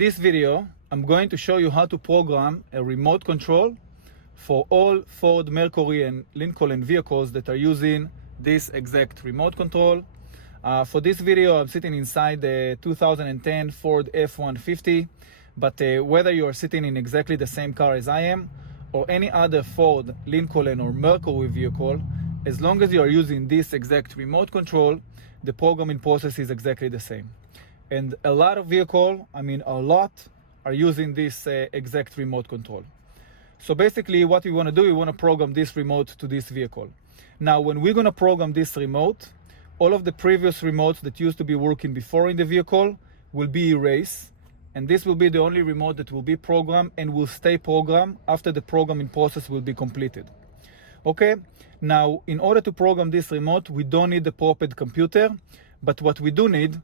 this video, I'm going to show you how to program a remote control for all Ford Mercury and Lincoln vehicles that are using this exact remote control. For this video, I'm sitting inside the 2010 Ford F-150, but whether you are sitting in exactly the same car as I am, or any other Ford, Lincoln, or Mercury vehicle, as long as you are using this exact remote control, the programming process is exactly the same. And a lot of vehicles, are using this exact remote control. So basically what we want to do, we want to program this remote to this vehicle. Now, when we're going to program this remote, all of the previous remotes that used to be working before in the vehicle will be erased. And this will be the only remote that will be programmed and will stay programmed after the programming process will be completed. Okay, now in order to program this remote, we don't need the proper computer, but what we do need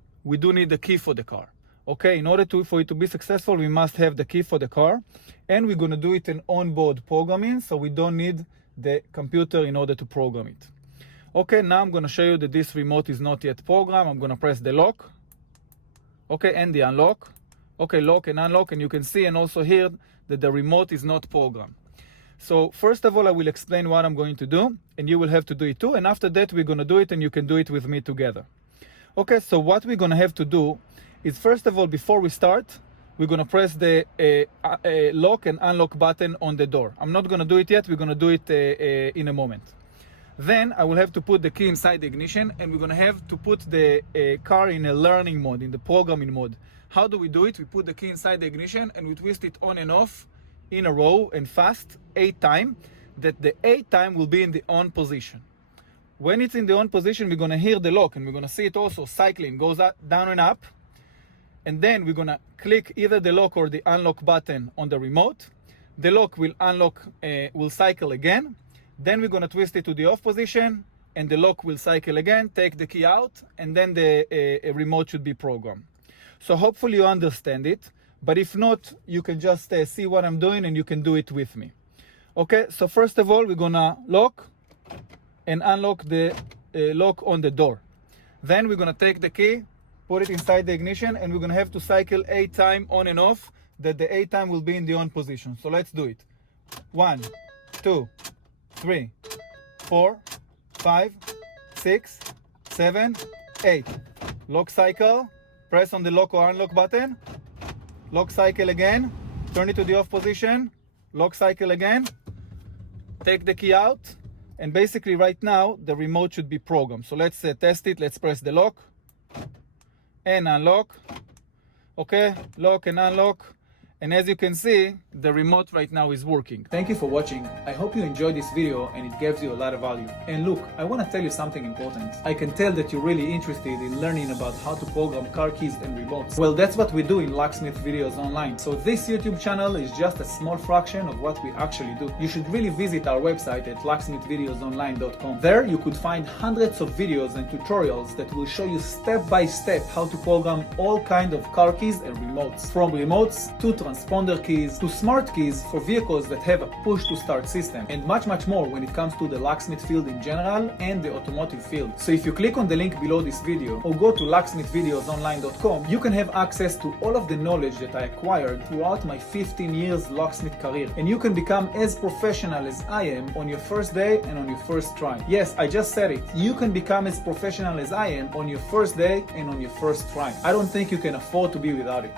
the key for the car. Okay, in order for it to be successful, we must have the key for the car, and we're going to do it in onboard programming, so we don't need the computer in order to program it. Okay, now I'm going to show you that this remote is not yet programmed. I'm going to press the lock, okay, and the unlock. Okay, lock and unlock, and you can see and also hear that the remote is not programmed. So first of all, I will explain what I'm going to do, and you will have to do it too, and after that we're going to do it, and you can do it with me together. Okay, so what we're going to have to do is, first of all, before we start, we're going to press the lock and unlock button on the door. I'm not going to do it yet. We're going to do it in a moment. Then I will have to put the key inside the ignition, and we're going to have to put the car in a learning mode, in the programming mode. How do we do it? We put the key inside the ignition and we twist it on and off in a row and fast 8 times, that the 8th time will be in the on position. When it's in the on position, we're going to hear the lock, and we're going to see it also cycling, goes up, down and up. And then we're going to click either the lock or the unlock button on the remote. The lock will unlock, will cycle again. Then we're going to twist it to the off position, and the lock will cycle again, take the key out, and then the remote should be programmed. So hopefully you understand it, but if not, you can just see what I'm doing and you can do it with me. Okay, so first of all, we're going to lock and unlock the lock on the door. Then we're going to take the key, put it inside the ignition, and we're going to have to cycle 8 times on and off, that the 8th time will be in the on position. So let's do it. 1, 2, 3, 4, 5, 6, 7, 8. Lock cycle, press on the lock or unlock button, lock cycle again, turn it to the off position, lock cycle again, take the key out, and basically right now the remote should be programmed. So let's test it. Let's press the lock and unlock. Okay, lock and unlock. And as you can see, the remote right now is working. Thank you for watching. I hope you enjoyed this video and it gives you a lot of value. And look, I want to tell you something important. I can tell that you're really interested in learning about how to program car keys and remotes. Well, that's what we do in Locksmith Videos Online. So this YouTube channel is just a small fraction of what we actually do. You should really visit our website at locksmithvideosonline.com. There you could find hundreds of videos and tutorials that will show you step by step how to program all kinds of car keys and remotes. From remotes to transponder keys to smart keys for vehicles that have a push to start system, and much more when it comes to the locksmith field in general and the automotive field. So if you click on the link below this video or go to locksmithvideosonline.com, you can have access to all of the knowledge that I acquired throughout my 15 years locksmith career, and you can become as professional as I am on your first day and on your first try. Yes, I just said it. You can become as professional as I am on your first day and on your first try. I don't think you can afford to be without it.